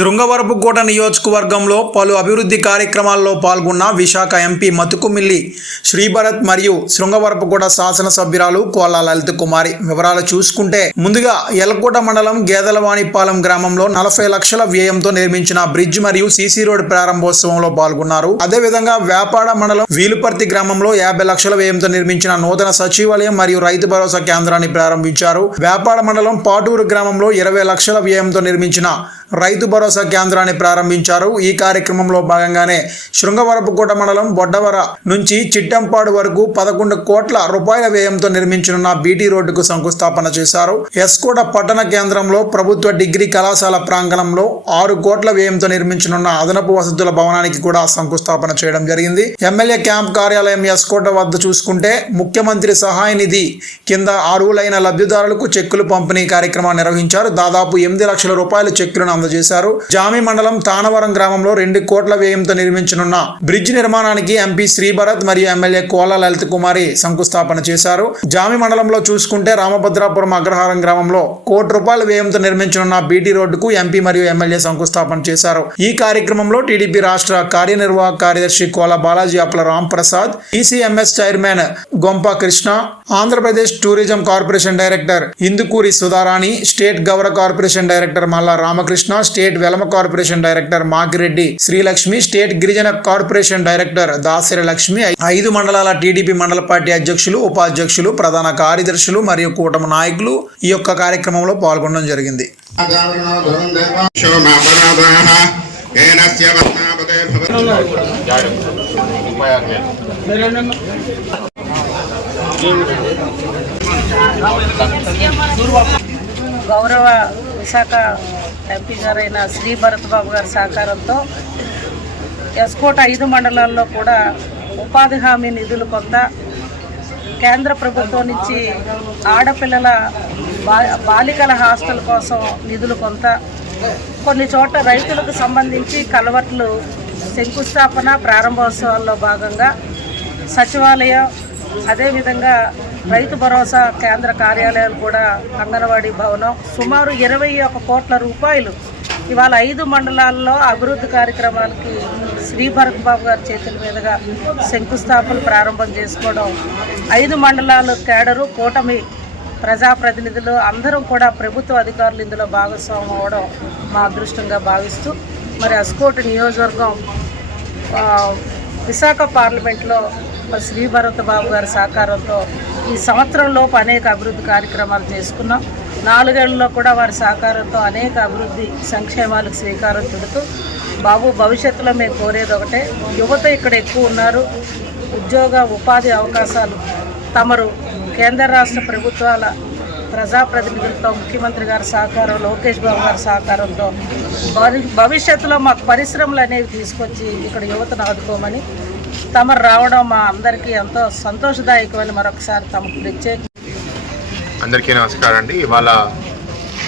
శృంగవరపుకోట నియోజకవర్గంలో పలు అభివృద్ధి కార్యక్రమాల్లో పాల్గొన్న విశాఖ ఎంపీ మతుకుమిల్లి శ్రీభరత్ మరియు శృంగవరపుకోట శాసనసభ్యురాలు కోలా లలిత కుమారి. వివరాలు చూసుకుంటే ముందుగా ఎలకోట మండలం గేదలవాణిపాలెం గ్రామంలో నలభై లక్షల వ్యయంతో నిర్మించిన బ్రిడ్జ్ మరియు సీసీ రోడ్ ప్రారంభోత్సవంలో పాల్గొన్నారు. అదేవిధంగా వ్యాపాడ మండలం వీలుపర్తి గ్రామంలో యాభై లక్షల వ్యయంతో నిర్మించిన నూతన సచివాలయం మరియు రైతు భరోసా కేంద్రాన్ని ప్రారంభించారు. వ్యాపార మండలం పాటూరు గ్రామంలో ఇరవై లక్షల వ్యయంతో నిర్మించిన రైతు భరోసా కేంద్రాన్ని ప్రారంభించారు. ఈ కార్యక్రమంలో భాగంగానే శృంగవరపుకోట మండలం బొడ్డవర నుంచి చిట్టంపాడు వరకు పదకొండు కోట్ల రూపాయల వ్యయంతో నిర్మించనున్న బీటీ రోడ్డుకు శంకుస్థాపన చేశారు. ఎస్కోట పట్టణ కేంద్రంలో ప్రభుత్వ డిగ్రీ కళాశాల ప్రాంగణంలో ఆరు కోట్ల వ్యయంతో నిర్మించనున్న అదనపు వసతుల భవనానికి కూడా శంకుస్థాపన చేయడం జరిగింది. ఎమ్మెల్యే క్యాంప్ కార్యాలయం ఎస్కోట వద్ద చూసుకుంటే ముఖ్యమంత్రి సహాయ నిధి కింద అర్హులైన లబ్ధిదారులకు చెక్కులు పంపిణీ కార్యక్రమాన్ని నిర్వహించారు. దాదాపు ఎనిమిది లక్షల రూపాయల చెక్కులను అందజేశారు. జామి మండలం తానవరం గ్రామంలో రెండు కోట్ల వ్యయంతో నిర్మించనున్న బ్రిడ్జ్ నిర్మాణానికి ఎంపీ శ్రీభరత్ మరియు ఎమ్మెల్యే కోల లలిత కుమారి శంకుస్థాపన చేశారు. జామి మండలంలో చూసుకుంటే రామభద్రాపురం అగ్రహారం గ్రామంలో కోటి రూపాయల వ్యయంతో నిర్మించనున్న బీటీ రోడ్డుకు ఎంపీ మరియు ఎమ్మెల్యే శంకుస్థాపన చేశారు. ఈ కార్యక్రమంలో టీడీపీ రాష్ట్ర కార్యనిర్వాహక కార్యదర్శి Kola Balaji Appala Ram Prasad ECMS chairman Gompa Krishna Andhra Pradesh tourism corporation director Indukuri Sudharani state గౌరవ corporation director Malla Ramakrishna state Velama corporation director Magireddy Srilakshmi state గిరిజన కార్పొరేషన్ డైరెక్టర్ దాసరి లక్ష్మి ఐదు మండలాల TDP మండల party అధ్యక్షులు ఉపాధ్యక్షులు ప్రధాన కార్యదర్శులు మరియు కూటమి నాయకులు ఈ యొక్క కార్యక్రమంలో పాల్గొనడం జరిగింది. గౌరవ విశాఖ ఎంపీ గారైన శ్రీ భరత్ బాబు గారి సహకారంతో ఎస్కోట ఐదు మండలాల్లో కూడా ఉపాధి హామీ నిధులు కొంత కేంద్ర ప్రభుత్వం నుంచి ఆడపిల్లల బా- బాలికల హాస్టల్ కోసం నిధులు కొంత. కొన్ని చోట్ల రైతులకు సంబంధించి కలవట్లు శంకుస్థాపన ప్రారంభోత్సవాల్లో భాగంగా సచివాలయం అదేవిధంగా రైతు భరోసా కేంద్ర కార్యాలయాలు కూడా అంగన్వాడీ భవనం. సుమారు ఇరవై ఒక కోట్ల రూపాయలు ఇవాళ ఐదు మండలాల్లో అభివృద్ధి కార్యక్రమాలకి శ్రీ భరత్ బాబు గారి చేతుల మీదుగా శంకుస్థాపన ప్రారంభం చేసుకోవడం. ఐదు మండలాలు కేడరు కూటమి ప్రజాప్రతినిధులు అందరం కూడా ప్రభుత్వ అధికారులు ఇందులో భాగస్వామ్యం అవ్వడం మా అదృష్టంగా భావిస్తూ మరి అస్కోట్ నియోజకవర్గం విశాఖ పార్లమెంట్లో మరి శ్రీ భరత్ బాబు గారి సహకారంతో ఈ సంవత్సరంలోపు అనేక అభివృద్ధి కార్యక్రమాలు చేసుకున్నాం. నాలుగేళ్ళలో కూడా వారి సహకారంతో అనేక అభివృద్ధి సంక్షేమాలకు శ్రీకారం చుడుతూ బాబు భవిష్యత్తులో మేము కోరేది ఒకటే యువత ఇక్కడ ఎక్కువ ఉన్నారు. ఉద్యోగ ఉపాధి అవకాశాలు తమరు కేంద్ర రాష్ట్ర ప్రభుత్వాల ప్రజాప్రతినిధులతో ముఖ్యమంత్రి గారి సహకారం లోకేష్ బాబు గారి సహకారంతో భవిష్యత్తులో మాకు పరిశ్రమలు అనేవి తీసుకొచ్చి ఇక్కడ యువతను ఆదుకోమని తమరు రావడం మా అందరికీ ఎంతో సంతోషదాయకమని మరొకసారి తమకు ప్రత్యేక అందరికీ నమస్కారం అండి. ఇవాళ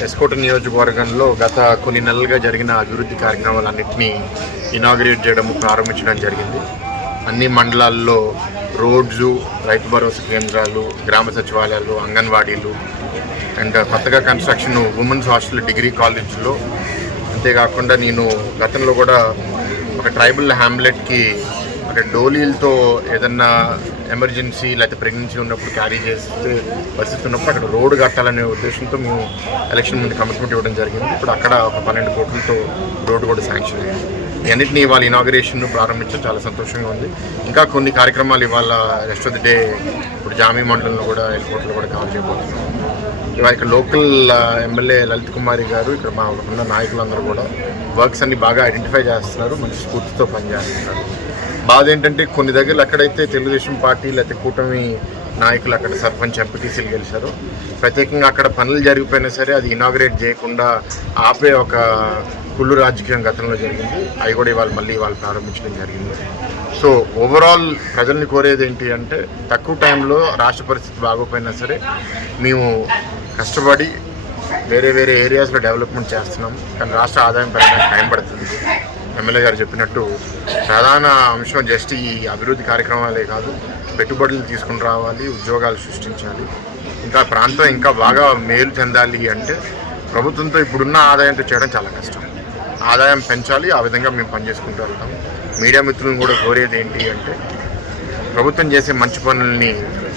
ఎస్కోట నియోజకవర్గంలో గత కొన్ని నెలలుగా జరిగిన అభివృద్ధి కార్యక్రమాలన్నింటినీ ఇనాగ్రేట్ చేయడం ప్రారంభించడం జరిగింది. అన్ని మండలాల్లో రోడ్సు రైతు భరోసా కేంద్రాలు గ్రామ సచివాలయాలు అంగన్వాడీలు అండ్ కొత్తగా కన్స్ట్రక్షన్ ఉమెన్స్ హాస్టల్ డిగ్రీ కాలేజ్లో. అంతేకాకుండా నేను గతంలో కూడా ఒక ట్రైబల్ హ్యామ్లెట్కి అంటే డోలీలతో ఏదన్నా ఎమర్జెన్సీ లేకపోతే ప్రెగ్నెన్సీ ఉన్నప్పుడు క్యారీ చేస్తే పరిస్థితి ఉన్నప్పుడు అక్కడ రోడ్డు కట్టాలనే ఉద్దేశంతో మేము ఎలక్షన్ ముందు కమిట్మెంట్ ఇవ్వడం జరిగింది. ఇప్పుడు అక్కడ ఒక పన్నెండు కోట్లతో రోడ్డు కూడా శాంక్షన్ అయ్యింది ఈ ఇవాళ ఇనాగరేషన్ ప్రారంభించడం చాలా సంతోషంగా ఉంది. ఇంకా కొన్ని కార్యక్రమాలు ఇవాళ రెస్ట్ ఆఫ్ ది డే ఇప్పుడు జామీ మండలంలో కూడా ఎయిర్పోర్ట్లో కూడా కవర్ చేయబోతున్నాం. ఇవాళ ఇక్కడ లోకల్ ఎమ్మెల్యే లలిత్ కుమారి గారు ఇక్కడ మా ఉన్న నాయకులందరూ కూడా వర్క్స్ అన్ని బాగా ఐడెంటిఫై చేస్తున్నారు. మంచి స్ఫూర్తితో పనిచేస్తున్నారు. బాధ ఏంటంటే కొన్ని దగ్గర అక్కడైతే తెలుగుదేశం పార్టీ లేకపోతే కూటమి నాయకులు అక్కడ సర్పంచ్ ఎంపీటీసీలు గెలిచారు. ప్రత్యేకంగా అక్కడ పనులు జరిగిపోయినా సరే అది ఇనాగ్రేట్ చేయకుండా ఆపే ఒక కుళ్ళు రాజకీయం గతంలో జరిగింది. అవి కూడా ఇవాళ మళ్ళీ ఇవాళ ప్రారంభించడం జరిగింది. సో ఓవరాల్ ప్రజల్ని కోరేది ఏంటి అంటే తక్కువ టైంలో రాష్ట్ర పరిస్థితి బాగోపోయినా సరే మేము కష్టపడి వేరే వేరే ఏరియాస్లో డెవలప్మెంట్ చేస్తున్నాం. కానీ రాష్ట్ర ఆదాయం పెరగడానికి టైం పడుతుంది. ఎమ్మెల్యే గారు చెప్పినట్టు ప్రధాన అంశం జస్ట్ ఈ అభివృద్ధి కార్యక్రమాలే కాదు పెట్టుబడులు తీసుకుని రావాలి ఉద్యోగాలు సృష్టించాలి. ఇంకా ప్రాంతం ఇంకా బాగా మేలు చెందాలి అంటే ప్రభుత్వంతో ఇప్పుడున్న ఆదాయంతో చేయడం చాలా కష్టం. ఆదాయం పెంచాలి ఆ విధంగా మేము పనిచేసుకుంటూ వెళ్తాం. మీడియా మిత్రులను కూడా కోరేది ఏంటి అంటే ప్రభుత్వం చేసే మంచి పనుల్ని